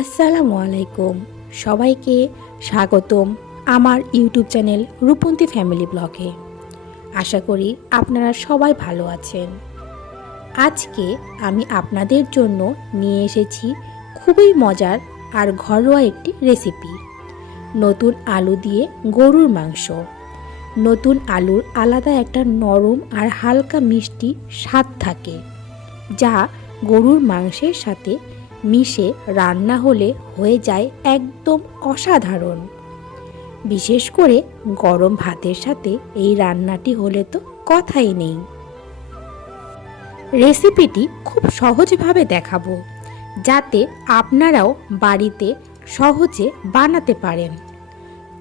আসসালামু আলাইকুম। সবাইকে স্বাগতম আমার ইউটিউব চ্যানেল রূপন্তী ফ্যামিলি ব্লগে। আশা করি আপনারা সবাই ভালো আছেন। আজকে আমি আপনাদের জন্য নিয়ে এসেছি খুবই মজার আর ঘরোয়া একটি রেসিপি। নতুন আলু দিয়ে গরুর মাংস। নতুন আলুর আলাদা একটা নরম আর হালকা মিষ্টি স্বাদ থাকে, যা গরুর মাংসের সাথে মিশে রান্না হলে হয়ে যায় একদম অসাধারণ। বিশেষ করে গরম ভাতের সাথে এই রান্নাটি হলে তো কথাই নেই। রেসিপিটি খুব সহজভাবে দেখাবো, যাতে আপনারাও বাড়িতে সহজে বানাতে পারেন।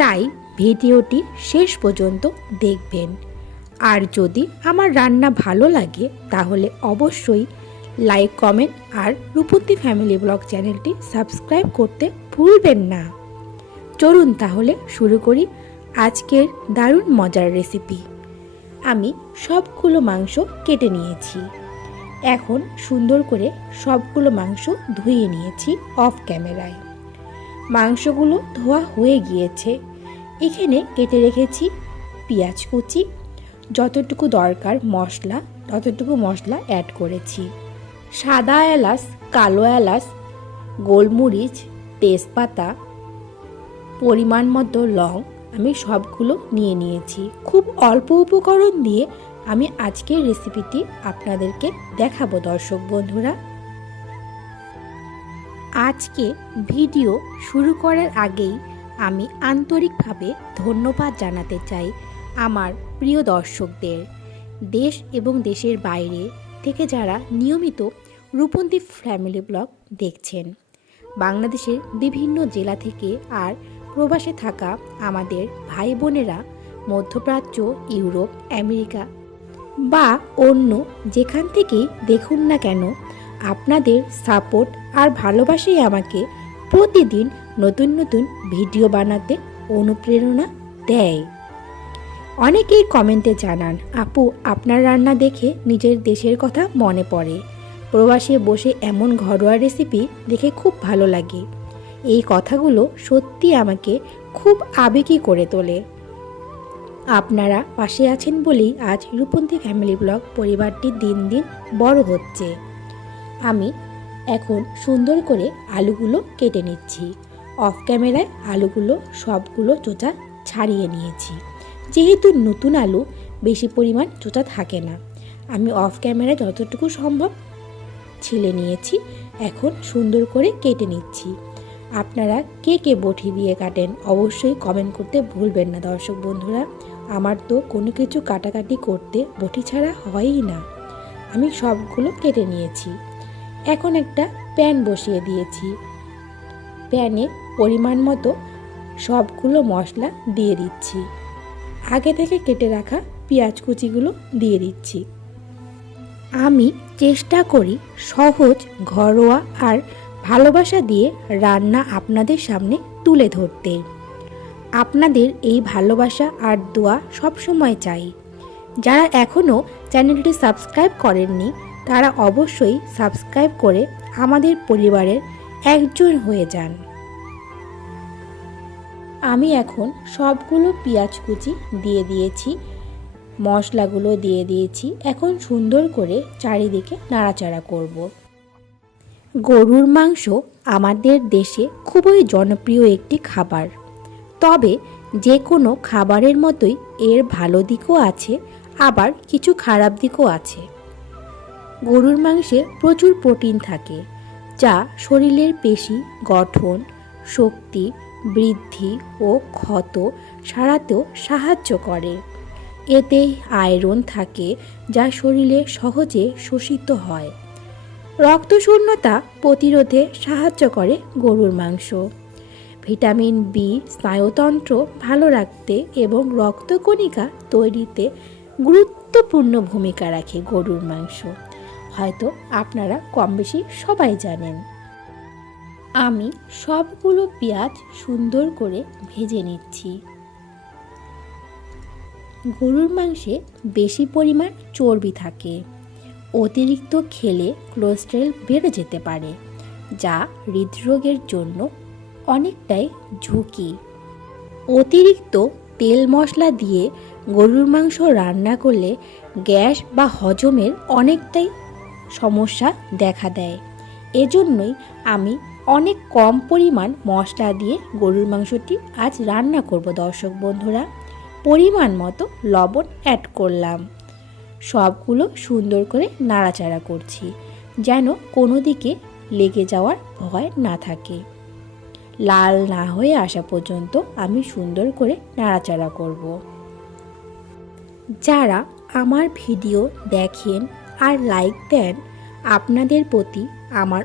তাই ভিডিওটি শেষ পর্যন্ত দেখবেন। আর যদি আমার রান্না ভালো লাগে তাহলে অবশ্যই লাইক, কমেন্ট আর রূপন্তী ফ্যামিলি ব্লগ চ্যানেলটি সাবস্ক্রাইব করতে ভুলবেন না। চলুন তাহলে শুরু করি আজকের দারুণ মজার রেসিপি। আমি সবগুলো মাংস কেটে নিয়েছি। এখন সুন্দর করে সবগুলো মাংস ধুয়ে নিয়েছি অফ ক্যামেরায়। মাংসগুলো ধোয়া হয়ে গিয়েছে। এখানে কেটে রেখেছি পেঁয়াজ কুচি, যতটুকু দরকার মশলা ততটুকু মশলা অ্যাড করেছি। সাদা এলাচ, কালো এলাচ, গোলমরিচ, তেজপাতা, পরিমাণ মতো লং আমি সবগুলো নিয়ে নিয়েছি। খুব অল্প উপকরণ দিয়ে আমি আজকের রেসিপিটি আপনাদেরকে দেখাবো দর্শক বন্ধুরা। আজকে ভিডিও শুরু করার আগেই আমি আন্তরিকভাবে ধন্যবাদ জানাতে চাই আমার প্রিয় দর্শকদের, দেশ এবং দেশের বাইরে থেকে যারা নিয়মিত রূপন্তী ফ্যামিলি ব্লগ দেখছেন। বাংলাদেশের বিভিন্ন জেলা থেকে আর প্রবাসে থাকা আমাদের ভাই বোনেরা মধ্যপ্রাচ্য, ইউরোপ, আমেরিকা বা অন্য যেখান থেকেই দেখুন না কেন, আপনাদের সাপোর্ট আর ভালোবাসাই আমাকে প্রতিদিন নতুন নতুন ভিডিও বানাতে অনুপ্রেরণা দেয়। অনেকেই কমেন্টে জানান, আপু আপনার রান্না দেখে নিজের দেশের কথা মনে পড়ে। প্রবাসে বসে এমন ঘরোয়া রেসিপি দেখে খুব ভালো লাগে। এই কথাগুলো সত্যি আমাকে খুব আবেগী করে তোলে। আপনারা পাশে আছেন বলেই আজ রূপন্তী ফ্যামিলি ব্লগ পরিবারটি দিন দিন বড় হচ্ছে। আমি এখন সুন্দর করে আলুগুলো কেটে নিচ্ছি। অফ ক্যামেরায় আলুগুলো সবগুলো চোচা ছাড়িয়ে নিয়েছি। যেহেতু নতুন আলু বেশি পরিমাণ চোচা থাকে না, আমি অফ ক্যামেরায় যতটুকু সম্ভব ছিলে নিয়েছি। এখন সুন্দর করে কেটে নিচ্ছি। আপনারা কে কে বটি দিয়ে কাটেন অবশ্যই কমেন্ট করতে ভুলবেন না দর্শক বন্ধুরা। আমার তো কোনো কিছু কাটাকাটি করতে বটি ছাড়া হয়ই না। আমি সবগুলো কেটে নিয়েছি। এখন একটা প্যান বসিয়ে দিয়েছি। প্যানে পরিমাণ মতো সবগুলো মশলা দিয়ে দিচ্ছি। আগে থেকে কেটে রাখা পেঁয়াজ কুচিগুলো দিয়ে দিচ্ছি। আমি চেষ্টা করি সহজ, ঘরোয়া আর ভালোবাসা দিয়ে রান্না আপনাদের সামনে তুলে ধরতে। আপনাদের এই ভালোবাসা আর দোয়া সবসময় চাই। যারা এখনও চ্যানেলটি সাবস্ক্রাইব করেননি তারা অবশ্যই সাবস্ক্রাইব করে আমাদের পরিবারের একজন হয়ে যান। আমি এখন সবগুলো পেঁয়াজ কুচি দিয়ে দিয়েছি, মশলাগুলো দিয়ে দিয়েছি। এখন সুন্দর করে চারিদিকে নাড়াচাড়া করব। গরুর মাংস আমাদের দেশে খুবই জনপ্রিয় একটি খাবার। তবে যে কোনো খাবারের মতোই এর ভালো দিকও আছে, আবার কিছু খারাপ দিকও আছে। গরুর মাংসে প্রচুর প্রোটিন থাকে, যা শরীরের পেশি গঠন, শক্তি বৃদ্ধি ও ক্ষত সারাতেও সাহায্য করে। এতে আয়রন থাকে, যা শরীরে সহজে শোষিত হয়। রক্তশূন্যতা প্রতিরোধে সাহায্য করে গরুর মাংস। ভিটামিন বি স্নায়ুতন্ত্র ভালো রাখতে এবং রক্তকণিকা তৈরিতে গুরুত্বপূর্ণ ভূমিকা রাখে গরুর মাংস। হয়তো আপনারা কম বেশি সবাই জানেন। আমি সবগুলো পেঁয়াজ সুন্দর করে ভেজে নিচ্ছি। গরুর মাংসে বেশি পরিমাণ চর্বি থাকে। অতিরিক্ত খেলে কোলেস্টেরল বেড়ে যেতে পারে। যা হৃদরোগের জন্য অনেকটাই ঝুঁকি। অতিরিক্ত তেল মশলা দিয়ে গরুর মাংস রান্না করলে গ্যাস বা হজমের অনেকটাই সমস্যা দেখা দেয়। এজন্যই আমি অনেক কম পরিমাণ মশলা দিয়ে গরুর মাংসটি আজ রান্না করব দর্শক বন্ধুরা। পরিমাণ মতো লবণ অ্যাড করলাম। সবগুলো সুন্দর করে নাড়াচাড়া করছি যেন কোনো দিকে লেগে যাওয়ার ভয় না থাকে। লাল না হয়ে আসা পর্যন্ত আমি সুন্দর করে নাড়াচাড়া করব। যারা আমার ভিডিও দেখেন আর লাইক দেন, আপনাদের প্রতি আমার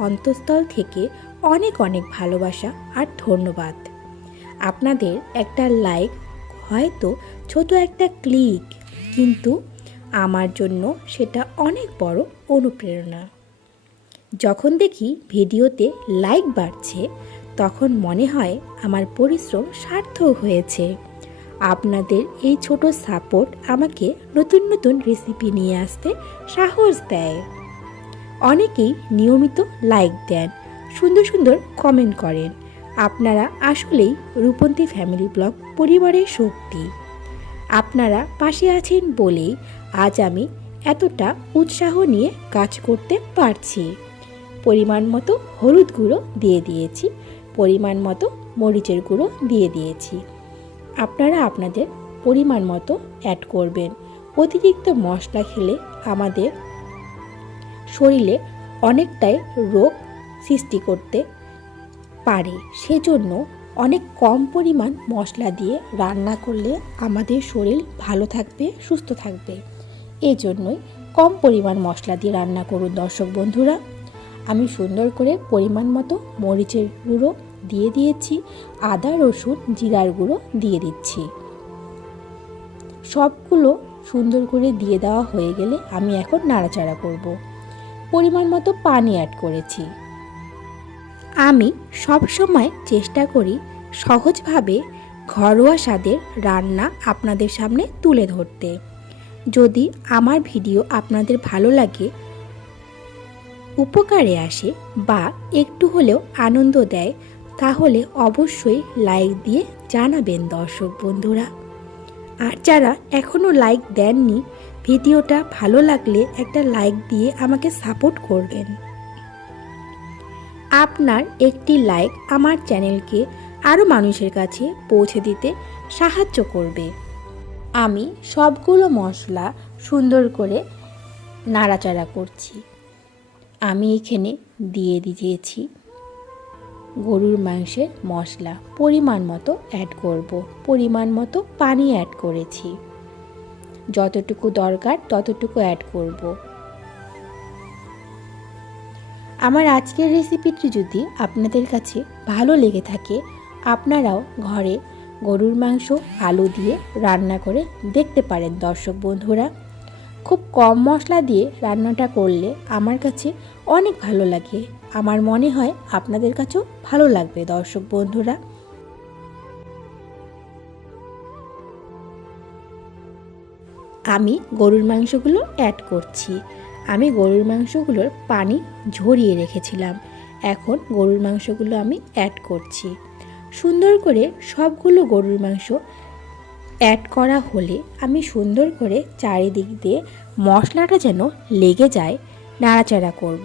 অন্তঃস্থল থেকে অনেক অনেক ভালোবাসা আর ধন্যবাদ। আপনাদের একটা লাইক, হয়তো ছোট একটা ক্লিক, কিন্তু আমার জন্য সেটা অনেক বড় অনুপ্রেরণা। যখন দেখি ভিডিওতে লাইক বাড়ছে, তখন মনে হয় আমার পরিশ্রম সার্থক হয়েছে। আপনাদের এই ছোট সাপোর্ট আমাকে নতুন নতুন রেসিপি নিয়ে আসতে সাহস দেয়। অনেকেই নিয়মিত লাইক দেন, সুন্দর সুন্দর কমেন্ট করেন। আপনারা আসলেই রূপন্তী ফ্যামিলি ব্লগ পরিবারের শক্তি। আপনারা পাশে আছেন বলেই আজ আমি এতটা উৎসাহ নিয়ে কাজ করতে পারছি। পরিমাণ মতো হলুদ গুঁড়ো দিয়ে দিয়েছি, পরিমাণ মতো মরিচের গুঁড়ো দিয়ে দিয়েছি। আপনারা আপনাদের পরিমাণ মতো অ্যাড করবেন। অতিরিক্ত মশলা খেলে আমাদের শরীরে অনেকটাই রোগ সৃষ্টি করতে পারে। সেজন্য অনেক কম পরিমাণ মশলা দিয়ে রান্না করলে আমাদের শরীর ভালো থাকবে, সুস্থ থাকবে। এই জন্যই কম পরিমাণ মশলা দিয়ে রান্না করুন দর্শক বন্ধুরা। আমি সুন্দর করে পরিমাণ মতো মরিচের গুঁড়ো দিয়ে দিয়েছি, আদা রসুন জিরার গুঁড়ো দিয়ে দিচ্ছি। সবগুলো সুন্দর করে দিয়ে দেওয়া হয়ে গেলে আমি এখন নাড়াচাড়া করব। পরিমাণ মতো পানি অ্যাড করেছি। আমি সবসময় চেষ্টা করি সহজভাবে ঘরোয়া স্বাদের রান্না আপনাদের সামনে তুলে ধরতে। যদি আমার ভিডিও আপনাদের ভালো লাগে, উপকারে আসে বা একটু হলেও আনন্দ দেয়, তাহলে অবশ্যই লাইক দিয়ে জানাবেন দর্শক বন্ধুরা। আর যারা এখনও লাইক দেননি, ভিডিওটা ভালো লাগলে একটা লাইক দিয়ে আমাকে সাপোর্ট করবেন। আপনার একটি লাইক আমার চ্যানেলকে আরও মানুষের কাছে পৌঁছে দিতে সাহায্য করবে। আমি সবগুলো মশলা সুন্দর করে নাড়াচাড়া করছি। আমি এখানে দিয়ে দিয়েছি গরুর মাংসের মশলা, পরিমাণ মতো অ্যাড করব। পরিমাণ মতো পানি অ্যাড করেছি, যতটুকু দরকার ততটুকু অ্যাড করব। আমার আজকের রেসিপিটি যদি আপনাদের কাছে ভালো লেগে থাকে, আপনারাও ঘরে গরুর মাংস আলু দিয়ে রান্না করে দেখতে পারেন দর্শক বন্ধুরা। খুব কম মশলা দিয়ে রান্নাটা করলে আমার কাছে অনেক ভালো লাগে। আমার মনে হয় আপনাদের কাছেও ভালো লাগবে দর্শক বন্ধুরা। আমি গরুর মাংসগুলো অ্যাড করছি। আমি গরুর মাংসগুলোর পানি ঝরিয়ে রেখেছিলাম। এখন গরুর মাংসগুলো আমি অ্যাড করছি। সুন্দর করে সবগুলো গরুর মাংস অ্যাড করা হলে আমি সুন্দর করে চারিদিক দিয়ে মশলাটা যেন লেগে যায় নাড়াচাড়া করব।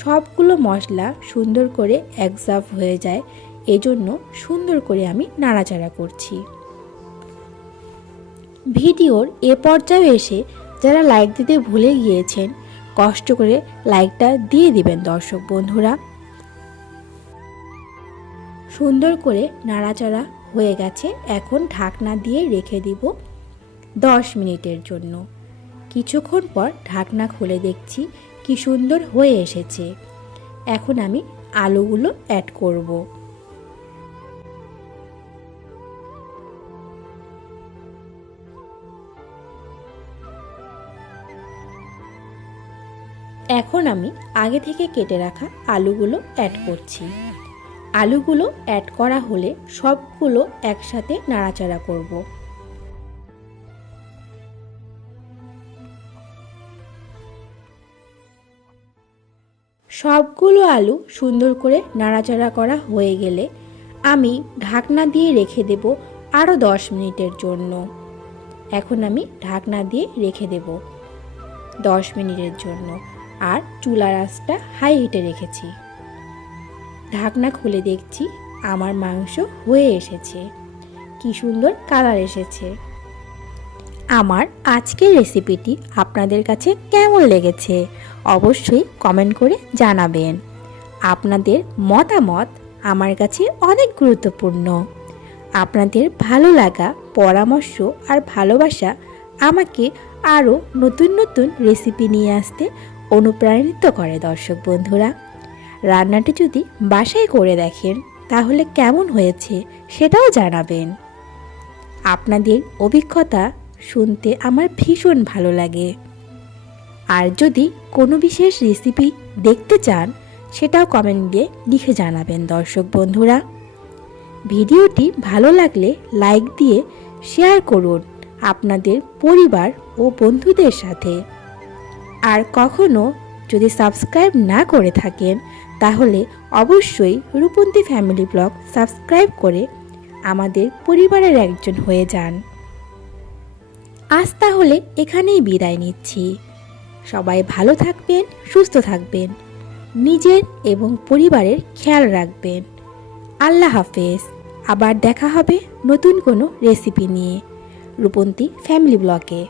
সবগুলো মশলা সুন্দর করে অ্যাবজর্ব হয়ে যায়, এজন্য সুন্দর করে আমি নাড়াচাড়া করছি। ভিডিওর এ পর্যায়ে এসে যারা লাইক দিতে ভুলে গিয়েছেন, কষ্ট করে লাইকটা দিয়ে দিবেন দর্শক বন্ধুরা। সুন্দর করে নাড়াচাড়া হয়ে গেছে। এখন ঢাকনা দিয়ে রেখে দিব 10 মিনিটের জন্য। কিছুক্ষণ পর ঢাকনা খুলে দেখছি কি সুন্দর হয়ে এসেছে। এখন আমি আলুগুলো অ্যাড করব। এখন আমি আগে থেকে কেটে রাখা আলুগুলো অ্যাড করছি। আলুগুলো অ্যাড করা হলে সবগুলো একসাথে নাড়াচাড়া করব। সবগুলো আলু সুন্দর করে নাড়াচাড়া করা হয়ে গেলে আমি ঢাকনা দিয়ে রেখে দেব আরও 10 মিনিটের জন্য। এখন আমি ঢাকনা দিয়ে রেখে দেব 10 মিনিটের জন্য, আর চুলার আঁচটা হাই হিটে রেখেছি। ঢাকনা খুলে দেখছি আমার মাংস হয়ে এসেছে, কি সুন্দর কালার এসেছে। আমার আজকের রেসিপিটি আপনাদের কাছে কেমন লেগেছে অবশ্যই কমেন্ট করে জানাবেন। আপনাদের মতামত আমার কাছে অনেক গুরুত্বপূর্ণ। আপনাদের ভালো লাগা, পরামর্শ আর ভালোবাসা আমাকে আরও নতুন নতুন রেসিপি নিয়ে আসতে অনুপ্রাণিত করে। দর্শক বন্ধুরা, রান্নাটি যদি বাসায় করে দেখেন তাহলে কেমন হয়েছে সেটাও জানাবেন। আপনাদের অভিজ্ঞতা শুনতে আমার ভীষণ ভালো লাগে। আর যদি কোনো বিশেষ রেসিপি দেখতে চান সেটাও কমেন্ট দিয়ে লিখে জানাবেন। দর্শক বন্ধুরা, ভিডিওটি ভালো লাগলে লাইক দিয়ে শেয়ার করুন আপনাদের পরিবার ও বন্ধুদের সাথে। আর কখনো যদি সাবস্ক্রাইব না করে থাকেন তাহলে অবশ্যই রূপন্তী ফ্যামিলি ব্লগ সাবস্ক্রাইব করে আমাদের পরিবারের একজন হয়ে যান। আজ তাহলে এখানেই বিদায় নিচ্ছি। সবাই ভালো থাকবেন, সুস্থ থাকবেন, নিজের এবং পরিবারের খেয়াল রাখবেন। আল্লাহ হাফেজ। আবার দেখা হবে নতুন কোনো রেসিপি নিয়ে রূপন্তী ফ্যামিলি ব্লগে।